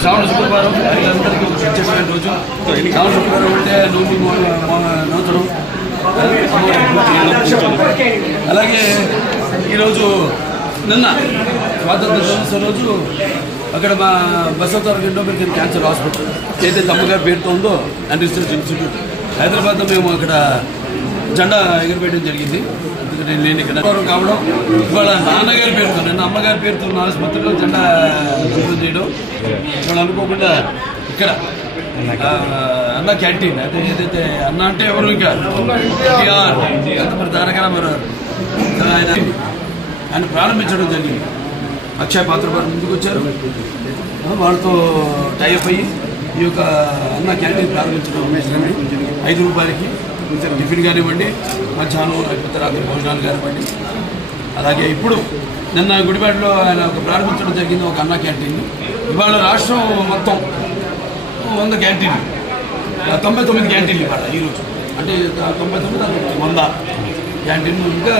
శ్రావణ శుక్రవారం మహిళలందరికీ ఒక ప్రత్యేకమైన రోజు. శ్రావణ శుక్రవారం అంటే నూతనం. అలాగే ఈరోజు నిన్న స్వాతంత్ర దినోత్సవం రోజు అక్కడ మా బసవతారక ఎండోమెట్రిక్ క్యాన్సర్ హాస్పిటల్ ఏదైతే అమ్మగారి పేరుతో ఉందో అండ్ రీసెర్చ్ ఇన్స్టిట్యూట్ హైదరాబాద్లో మేము అక్కడ జెండా ఎగురవేయడం జరిగింది. అందుకని నేను ఇక్కడ కావడం ఇవాళ నాన్నగారి పేరుతో నిన్న అమ్మగారి పేరుతో ఉన్న ఆసుపత్రిలో జెండా శుభ్రం చేయడం ఇవాళ అనుకోకుండా ఇక్కడ అన్న క్యాంటీన్ అదే ఏదైతే అన్న అంటే ఎవరు ఇంకా మరి దానికన్నా మరి ఆయన ప్రారంభించడం జరిగింది. అక్షయ పాత్ర వారు ముందుకు వచ్చారు, వాళ్ళతో టైఅప్ అయ్యి ఈ యొక్క అన్న క్యాంటీన్ ప్రారంభించడం రమేష్ గారి 5 రూపాయలకి టిఫిన్ కానివ్వండి, మధ్యాహ్నం లేకపోతే రాత్రి భోజనాలు కానివ్వండి. అలాగే ఇప్పుడు నిన్న గుడివాడలో ఆయన ఒక ప్రారంభించడం జరిగింది ఒక అన్న క్యాంటీన్. ఇవాళ రాష్ట్రం మొత్తం 100 క్యాంటీన్లు 99 క్యాంటీన్లు ఇవాళ ఈరోజు అంటే 99 100 క్యాంటీన్లు. ఇంకా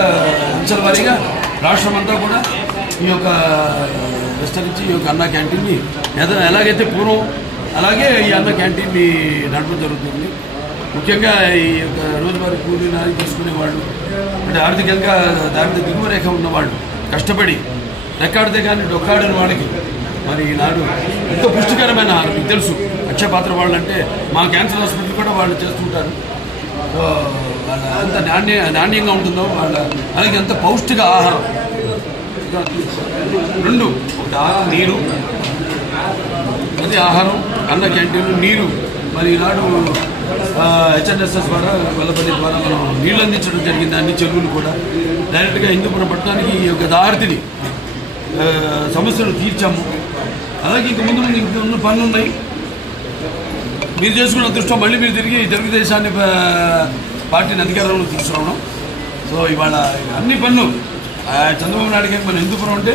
అంచెల వారీగా రాష్ట్రం అంతా కూడా ఈ యొక్క విస్తరించి ఈ యొక్క అన్న క్యాంటీన్ని ఎలాగైతే పూర్వం అలాగే ఈ అన్న క్యాంటీన్ని నడపడం జరుగుతుంది. ముఖ్యంగా ఈ యొక్క రోజువారీ కూలీ నాది తీసుకునేవాళ్ళు అంటే ఆర్థికంగా దాని దిగువ రేఖ ఉన్నవాళ్ళు కష్టపడి రెక్కాడితే కానీ డొక్కాడిన వాళ్ళకి మరి ఈనాడు ఎంతో పుష్టికరమైన ఆహారం. మీకు తెలుసు అక్షయ పాత్ర వాళ్ళు అంటే మా క్యాన్సర్ హాస్పిటల్ కూడా వాళ్ళు చేస్తుంటారు. సో వాళ్ళ ఎంత నాణ్యంగా ఉంటుందో వాళ్ళ అలాగే ఎంత పౌష్టిక ఆహారం. 2 ఒకటి ఆహారం నీరు, అది ఆహారం అన్న క్యాంటీన్లు నీరు. మరి ఈనాడు హెచ్ఎన్ఎస్ఎస్ ద్వారా వెల్లపల్లి ద్వారా మనం నీళ్లు అందించడం జరిగింది. అన్ని చెరువులు కూడా డైరెక్ట్గా హిందూపురం పట్టణానికి ఈ యొక్క దారిని సమస్యలు తీర్చాము. అలాగే ఇంక ముందు ఉన్న పనులు ఉన్నాయి. మీరు చేసుకున్న అదృష్టం మళ్ళీ మీరు తిరిగి తెలుగుదేశాన్ని పార్టీని అధికారంలో తీసుకురావడం. సో ఇవాళ అన్ని పనులు చంద్రబాబు నాయుడు గారికి మన హిందూపురం అంటే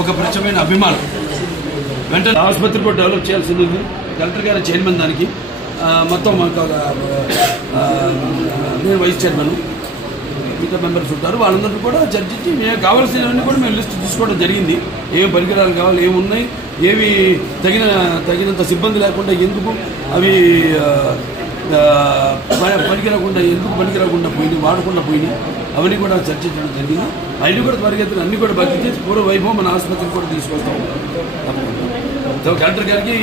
ఒక ప్రత్యేకమైన అభిమానం. వెంటనే ఆసుపత్రి కూడా డెవలప్ చేయాల్సింది ఉంది. కలెక్టర్ గారి చైర్మన్ దానికి మొత్తం నేను వైస్ చైర్మన్ మిగతా మెంబర్స్ ఉంటారు. వాళ్ళందరూ కూడా చర్చించి మేము కావాల్సినవన్నీ కూడా మేము లిస్ట్ తీసుకోవడం జరిగింది. ఏం పరికరాలు కావాలి, ఏమున్నాయి, ఏవి తగినంత సిబ్బంది లేకుండా ఎందుకు అవి పనికిరాకుండా పోయినాయి, వాడకుండా పోయినాయి, అవన్నీ కూడా చర్చించడం జరిగింది. అవన్నీ కూడా త్వరగతిని అన్ని కూడా భర్తీ చేసి పూర్వ వైభవం మన ఆసుపత్రికి కూడా తీసుకొస్తాం. కలెక్టర్ గారికి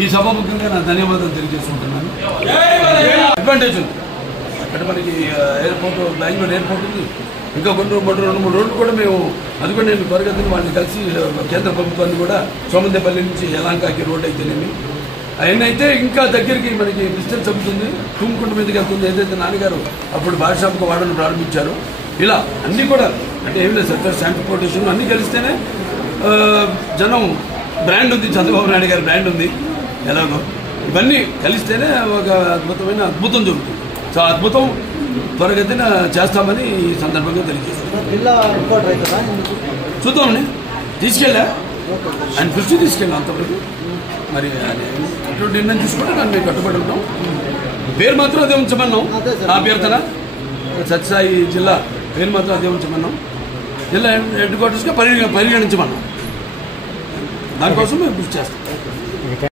ఈ సభాముఖంగా నా ధన్యవాదాలు తెలియజేసుకుంటున్నాను. అడ్వాంటేజ్ ఉంది అక్కడ మనకి ఎయిర్పోర్ట్, బెంగళూరు ఎయిర్పోర్ట్ ఉంది. ఇంకా 2-3 రోజులు కూడా మేము అది కూడా నేను త్వరగతిని వాళ్ళని కలిసి కేంద్ర ప్రభుత్వాన్ని కూడా సోమందేపల్లి నుంచి యలాంకాకి రోడ్ అయితేనేమి అవన్నీ అయితే ఇంకా దగ్గరికి మనకి డిస్టెన్స్ అవుతుంది. తుమ్ముకుంట మీదకి వెళ్తుంది. ఏదైతే నాన్నగారు అప్పుడు భాషాపక వాడను ప్రారంభించారో ఇలా అన్నీ కూడా అంటే ఏం లేదు సార్ ట్రాన్స్పోర్టేషన్ అన్నీ కలిస్తేనే జనం బ్రాండ్ ఉంది, చంద్రబాబు నాయుడు గారి బ్రాండ్ ఉంది. ఎలాగో ఇవన్నీ కలిస్తేనే ఒక అద్భుతం జరుగుతుంది. సో అద్భుతం త్వరగతిన చేస్తామని ఈ సందర్భంగా తెలియజేస్తాం. చూద్దామండి, తీసుకెళ్ళా ఆయన దృష్టి తీసుకెళ్ళాం అంతవరకు. మరి అటువంటి నిర్ణయం తీసుకుంటే దాన్ని మేము కట్టుబడి ఉంటాం. పేరు మాత్రం అదే ఉంచమన్నాం. నా అభ్యర్థన సత్యసాయి జిల్లా పేరు మాత్రం అదే ఉంచమన్నాం. జిల్లా హెడ్ క్వార్టర్స్గా పరిగణించమన్నాం. దానికోసం మేము కృషి చేస్తాం.